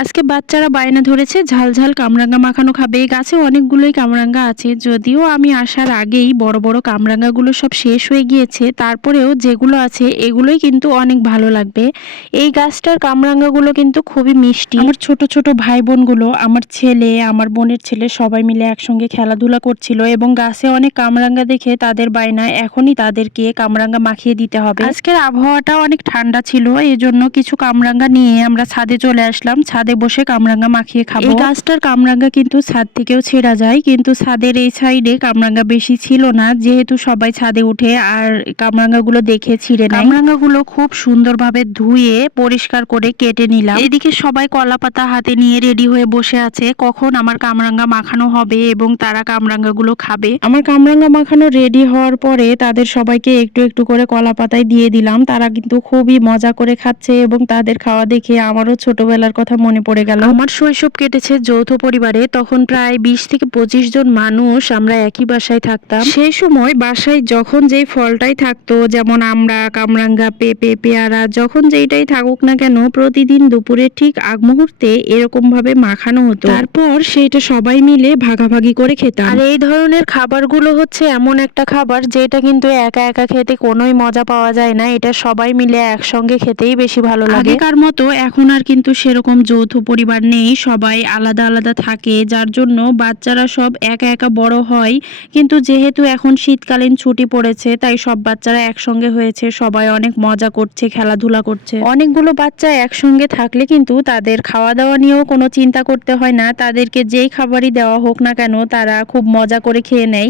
আজকে বাচ্চারা বায়না ধরেছে ঝাল ঝাল কামরাঙ্গা মাখানো খাবে। গাছে অনেকগুলোই কামরাঙ্গা আছে যদিও আমি আসার আগেই বড় বড় কামরাঙ্গাগুলো সব শেষ হয়ে গিয়েছে। তারপরেও যেগুলো আছে এগুলোই কিন্তু অনেক ভালো লাগবে। এই গাছটার কামরাঙ্গাগুলো কিন্তু খুবই মিষ্টি। আমার ছোট ছোট ভাই বোনগুলো আমার ছেলে আমার বোনের ছেলে সবাই মিলে একসঙ্গে খেলাধুলা করছিল এবং গাছে অনেক কামরাঙ্গা দেখে তাদের বায়না এখনই তাদেরকে কামরাঙ্গা মাখিয়ে দিতে হবে। আজকের আবহাওয়াটা অনেক ঠান্ডা ছিল এজন্য কিছু কামরাঙ্গা নিয়ে আমরা ছাদে চলে আসলাম। ছাদে বসে কামরাঙ্গা মাখিয়ে খাব। এই গাছটার কামরাঙ্গা কিন্তু ছাদ থেকেও ছেঁড়া যায় কিন্তু ছাদের এই সাইডে কামরাঙ্গা বেশি ছিল না যেহেতু সবাই ছাদে উঠে আর কামরাঙ্গা গুলো দেখে ছিঁড়ে নেয়। কামরাঙ্গা গুলো খুব সুন্দরভাবে ধুয়ে পরিষ্কার করে কেটে নিলাম। এদিকে সবাই কলা পাতা হাতে নিয়ে রেডি হয়ে বসে আছে কখন আমার কামরাঙ্গা মাখানো হবে এবং তারা কামরাঙ্গা গুলো খাবে। আমার কামরাঙ্গা মাখানো রেডি হওয়ার পরে তাদের সবাইকে একটু একটু করে কলা পাতায় দিয়ে দিলাম। তারা কিন্তু খুবই মজা করে খাচ্ছে এবং তাদের খাওয়া দেখে আমারও ছোটবেলার কথা মনে পড়ে গেল। আমার শৈশব কেটেছে যৌথ পরিবারে। তখন প্রায় বিশ থেকে পঁচিশ জন মানুষ আমরা একই বাসায় থাকতাম। সেই সময় বাসায় যখন যেই ফলটাই থাকতো যেমন আমরা কামরাঙ্গা পেঁপে পেয়ারা যখন যেইটাই থাকুক না কেন প্রতিদিন দুপুরে ঠিক আগ মুহূর্তে এরকম ভাবে মাখানো হতো। তারপর সেইটা সবাই মিলে ভাগাভাগি করে খেতাম। আর এই ধরনের খাবারগুলো হচ্ছে এমন একটা খাবার যেটা কিন্তু একা একা খেতে কোনোই মজা পাওয়া যায় না। এটা সবাই মিলে একসঙ্গে খেতেই বেশি ভালো লাগে। আগেকার মতো এখন আর কিন্তু সেরকম যৌথ পরিবার নেই, সবাই আলাদা আলাদা থাকে, যার জন্য বাচ্চারা সব একা একা বড় হয়। কিন্তু যেহেতু এখন শীতকালীন ছুটি পড়েছে, তাই সব বাচ্চারা একসঙ্গে হয়েছে, সবাই অনেক মজা করছে, খেলাধুলা করছে। অনেকগুলো বাচ্চা একসঙ্গে থাকলে কিন্তু তাদের খাওয়া দাওয়া নিয়েও কোনো চিন্তা করতে হয় না। তাদেরকে যেই খাবারই দেওয়া হোক না কেন, তারা খুব মজা করে খেয়ে নেয়।